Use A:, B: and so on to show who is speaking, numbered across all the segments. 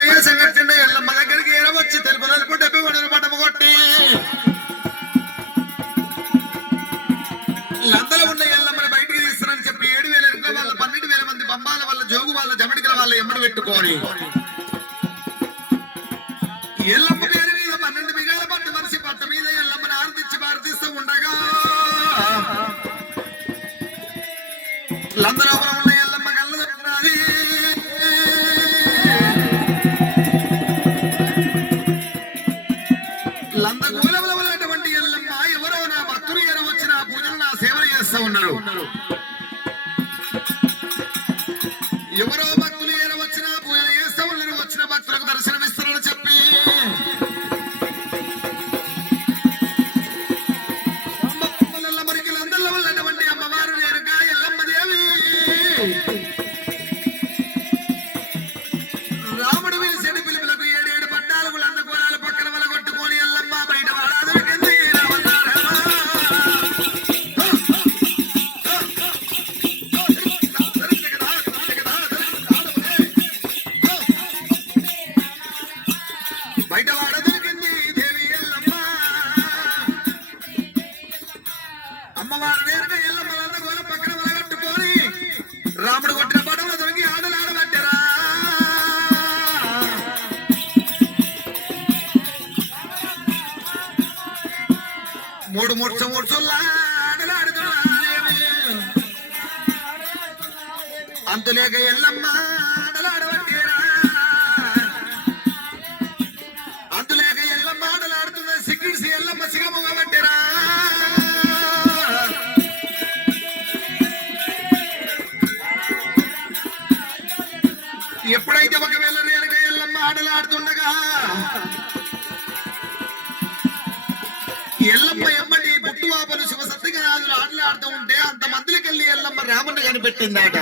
A: സംഘത്തിന്റെ എല്ലാം వంద గుమలములటువంటి ఎల్లమ్మ ఎవరో నా భక్తులు ఎరవచ్చి నా పూజలు నా సేవలు చేస్తూ ఉన్నారు. అందులేక ఎల్లమ్మ ఆడలాడవంటేరా అందులేక ఎల్లమ్మ ఆడలాడుతున్న సిగ్గిడిసి ఎల్లమ్మ సిగమగవంటేరా ఎప్పుడైతే ఒకవేళ రేలుగా ఎల్లమ్మ ఆడలాడుతుండగా ఎల్లమ్మ ఎమ్మటి పుట్టువాపలు శివసత్తిగా రాజులు ఆటలాడుతూ ఉంటే అంత మందికి వెళ్ళి ఎల్లమ్మ రాముని కనిపెట్టిందాట.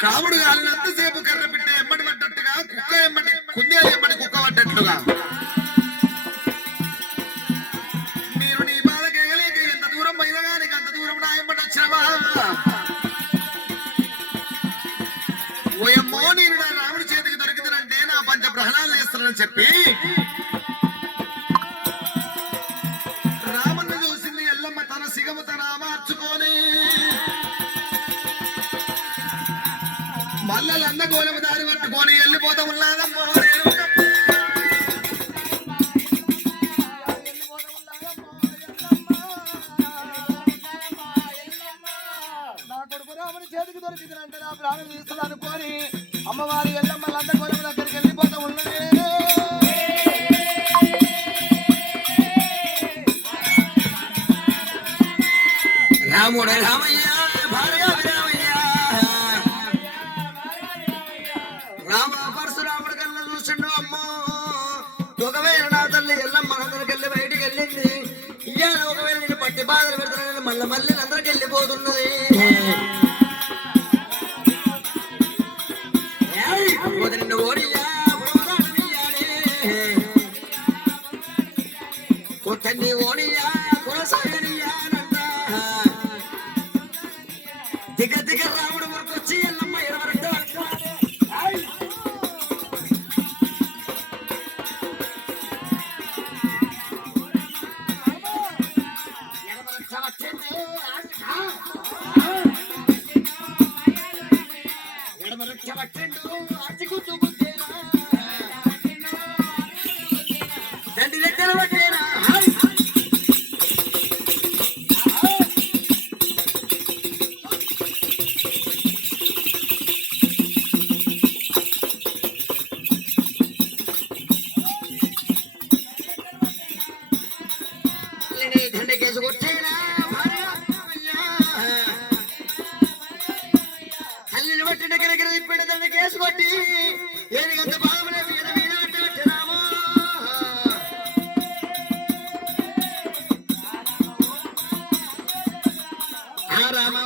A: కాముడు కాలినంతసేపు కర్ర బిడ్డ ఎమ్మటి పడ్డట్టుగా కుక్క ఎమ్మటి కుందే ఎమ్మటి కుక్క పడ్డట్లుగా మీరు నీ బాధ ఎగలేక ఎంత దూరం పోయినగా నీకు అంత దూరం ఎమ్మటి వచ్చావా ఓయమ్మో నేను నా రాముడి చేతికి దొరికిందంటే నా పంచ ప్రహణాలు చేస్తానని చెప్పి మార్చుకొని. మల్లలంద గోలము దారి పట్టుకొని వెళ్ళిపోతా ఉన్నాదమ్మా
B: నా కొడుకు రాముని చేతికి దొరికింది అంటే నా ప్రాణం తీస్తాను అనుకోని. పట్టెండు. అచ్చి నాటి
A: ఏనుగంత బాధపడేది ఎదవి నాటి రామా ఆ రామ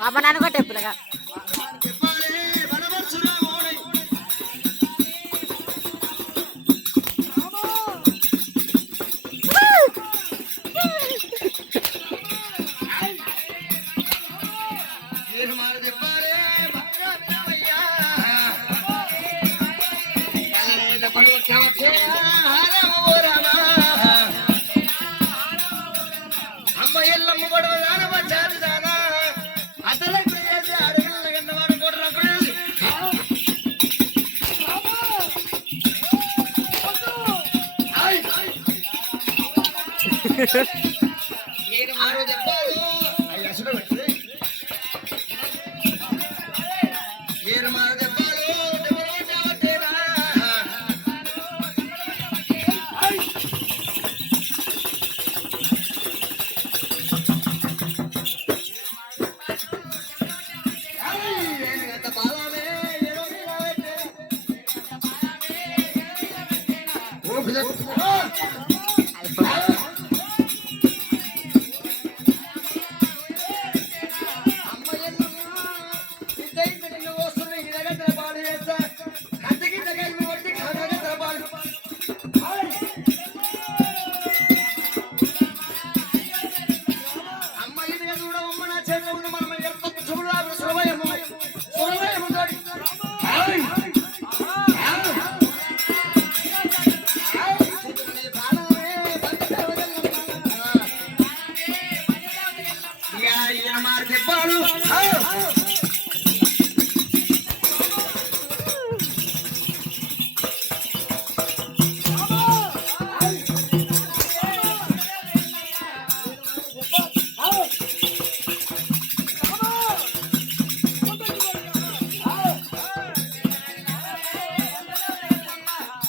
C: పాప నాన్న
A: కూడా అమ్మ ఎల్లమ్మ గొడవ దానవ చాలు దానా. అతలకు చేసి అడగల గన్నవాడు కొడరా కొడేసి. ఆయ్. నేను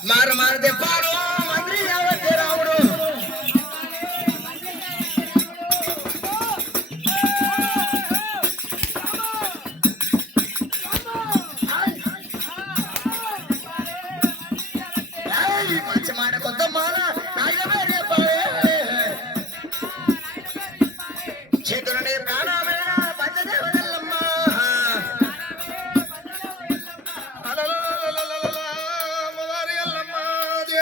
A: మారు మారు తెప్పాడు మంత్రి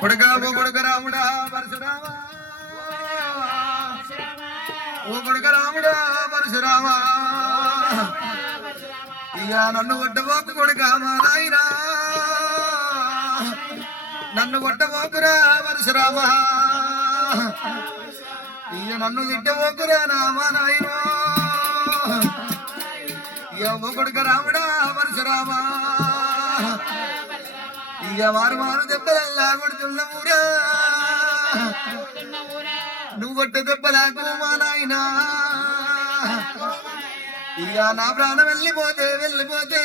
A: కొడుకా ఓ రాముడా పరశురామా. ఓ కొడుకు రాముడా పరశురామా. ఇక నన్ను కొట్టబోకు కొడుక మా నాయనా. నన్ను కొట్టబోకురా పరశురామా. ఇక నన్ను తిట్టబోకురా నామా నాయనా. ఇక ఓ కొడుకు రాముడా పరశురామా. ఇక వారు వారు దెబ్బలల్లా ఊరా. నువ్వు కొట్ట దెబ్బలాకు మా నాయనా. ఇక నా ప్రాణం వెళ్ళిపోతే వెళ్ళిపోతే.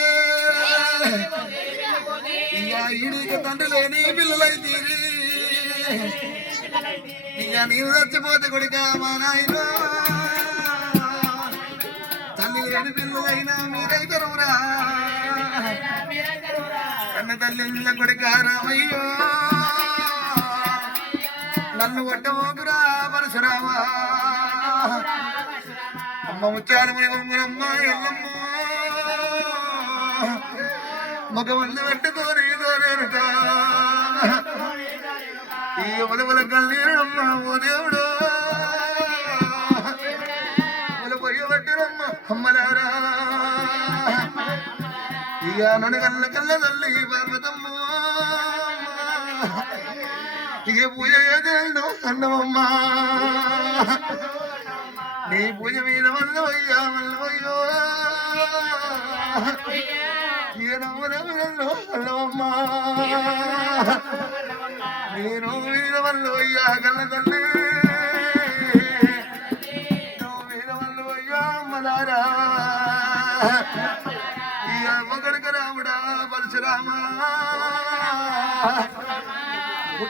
A: ఇక ఈడికి తండ్రి లేని పిల్లలైతే ఇక నీవు చచ్చిపోతే కొడుక మా నాయన. తల్లి లేని పిల్లలైనా మీరైతరురా కన్న తల్లి కొడుకారామయ్యో నన్ను కొట్టమోకురా పరశురామా. అమ్మ ముచ్చారమని బొమ్మరమ్మ ఎల్లమ్మ. మగవల్లి పెట్టుకోని దోరేరుట ఈ ఉలవల కళ్ళీరమ్మ ఓ దేవుడు. ఉల పట్టిరమ్మ అమ్మలారా. ఇక నన్ను కళ్ళ కళ్ళ తల్లి పార్వతమ్మ. ఇక పూజ చేసేను అన్నమమ్మా. నీ పూజ మీద వల్లవయ్యా వల్లవయ్యో ఇక నవ్వునవ్వునన్ను అన్నమమ్మా. నేను మీద వల్లవయ్యా కళ్ళ తల్లి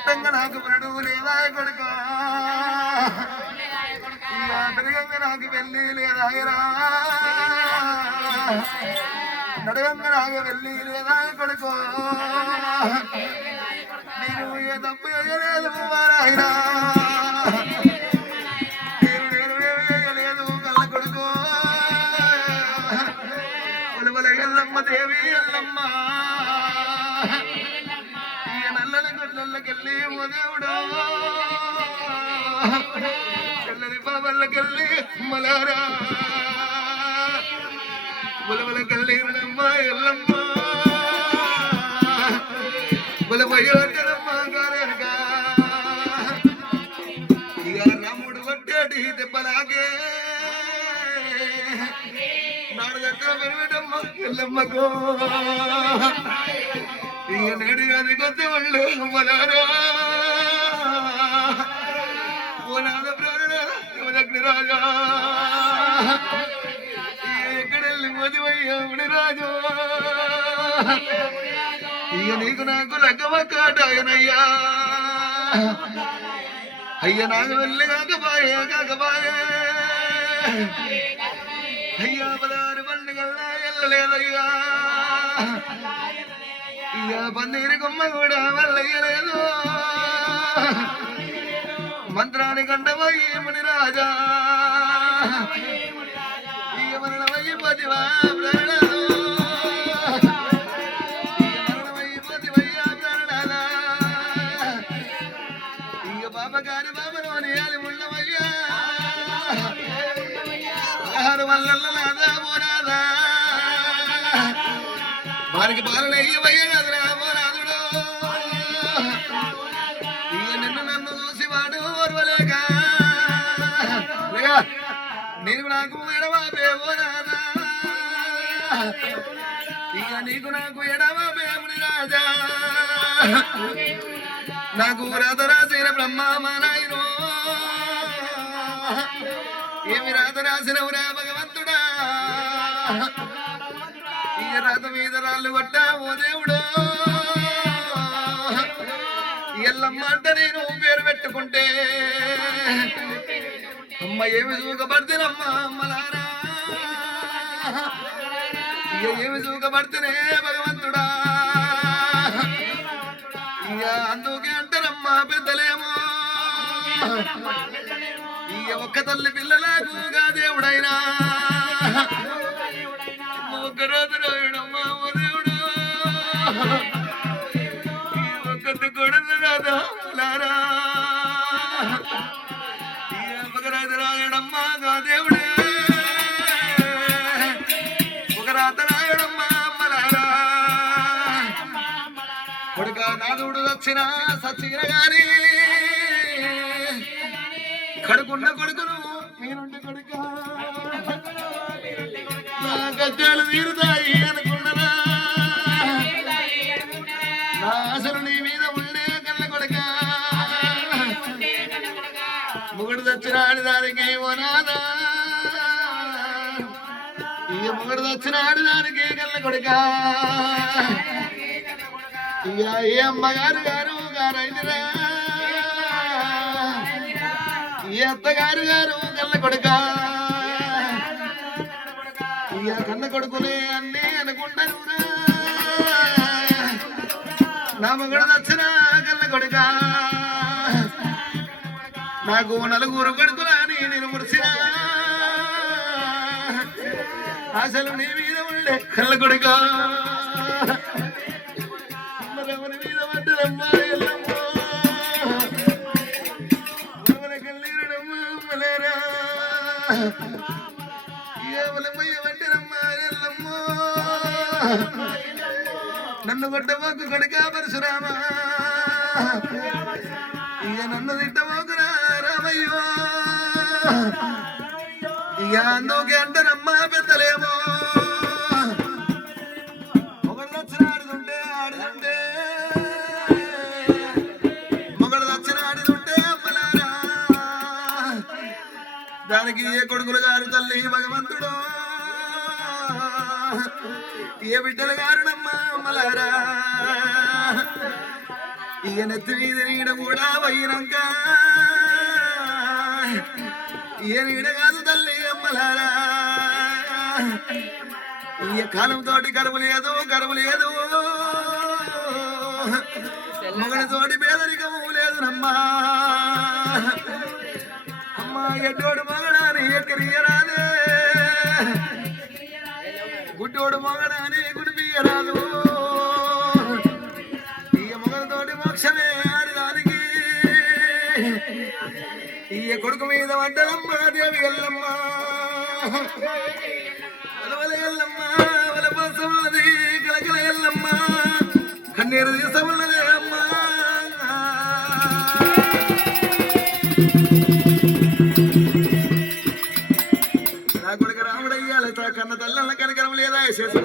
A: పుట్టంగా నాకు పడు లేదా కొడుక. నడగంగా నాకు వెళ్ళి లేదాయరా నడగంగా నాకు వెళ్ళి లేదా కొడుకో. నేను ఏ తప్పు చేయలేదు మారాయనా నేను నేను ఏమి చేయలేదు కళ్ళ కొడుకో. ఒలవల ఎల్లమ్మ దేవి ఎల్లమ్మ. గుడ్లకెళ్ళి ఓ దేవుడా. చల్లని బాబాలకెళ్ళి మలారా. ఒలవలకెళ్ళి ఎల్లమ్మ. ఎల్లమ్మా ఒలవయ్యోటనమ్మ గారెనక. ఇక రాముడు కొట్టేటి దెబ్బలాగే. నాడు దగ్గర పెరిగేటమ్మ ఎల్లమ్మకు. ఇక నేడు కొత్త వాళ్ళు అమ్మలారా ఓ నాద ప్రాణ రాజా ఎక్కడ రాజు ఇక నీకు నాకు అయ్య నాకు వెళ్ళి కాకపాయే కాకపాయే అయ్యా పదారు పండుగల్లా వెళ్ళలేదయ్యా ఇక పన్నీరు కొమ్మ కూడా వెళ్ళయ్యలేదు మంత్రాన్ని కండవయ్యి ముని రాజా? ఇక మరణమయ్యి పదివా ప్రాణాలు ఇక బాబలోని అది ఉండవయ్యా. వల్ల నాదా పోరాదా వారికి పాలన ఇయ్యవయ్య కదరా పోరాదుడు ఇక నిన్ను నన్ను చూసి వాడు ఓర్వలేక లేక, నీకు నాకు ఎడవాపే రాజా ఇక నీకు నాకు ఎడవాపే రాజా. నాకు రాత రాసిన బ్రహ్మ మా నాయనో. ఏమి రాత రాసినవురా ఈ రాత మీద రాళ్ళు కొట్టా దేవుడు! ఎల్లమ్మ అంటే నేను పేరు పెట్టుకుంటే అమ్మ ఏమి చూకబడితేనమ్మా అమ్మలారా! ఏమి చూకబడితేనే భగవంతుడా? ఇక అందుకే అంటారమ్మా పెద్దలేమో! ఇక ఒక్క తల్లి పిల్లలాగుగా దేవుడైనా ఒక్క రోజు రాయుడమ్మా ఓ దేవుడు ఒక్కటి కొడుకు రాదా లారా. ఒక రాజు రాయుడమ్మా గా దేవుడే ఒక అమ్మలారా కొడుక నాదుడు వచ్చిన సచ్చిన గాని కడుకున్న కొడుకును నా తీరుతాయి అనుకున్నదా నీ మీద ఉండే కళ్ళ కొడుక? ముగుడు చచ్చినాడు దానికి ఓనాదా ఇక మొగుడు చచ్చినాడు దానికి కళ్ళ కొడక? ఇక ఏ అమ్మగారు గారు గారైందిరా? ఈ అత్తగారు గారు కళ్ళ కొడుకా? అయ్యా కన్న కొడుకునే అన్నీ అనుకుంటారు నా మగడు నచ్చిన కొడుక. నాకు నలుగురు కొడుకులని నేను మురిసిన. అసలు నీ మీద ఉండే కళ్ళ కొడుకా. నన్ను కొట్టబోకు కొడుక పరశురామ. ఇక నన్ను తిట్టబోకురా రామయ్యో. ఇక అందుకే అంటారమ్మా పెద్దలేమో. ఆడుతుంటే దానికి ఏ కొడుకులు గారు తల్లి భగవంతుడు. ఏ బిడ్డలు గారునమ్మా అమ్మలారా ఇక నెత్తి మీద నీడ కూడా పోయినాక ఏ నీడ కాదు తల్లి అమ్మలారా ఈ కాలం తోటి కరువు లేదు కరువు లేదు మగడి తోటి పేదరికము లేదు నమ్మా అమ్మా ఎడ్డోడు మగడాని ఎక్కరియరాదే గుడ్డోడు మగడాని గుడిపియరాదు కొడుకు మీద పడ్డదమ్మ దేవి ఎల్లమ్మ. వలవల ఎల్లమ్మ వలపసమది కలకల ఎల్లమ్మ. కన్నీరు తీసమన్నదే అమ్మ. నా కొడుకు రాముడయ్యాలి కన్న తల్లన్న కనకరం లేదా? చేసిన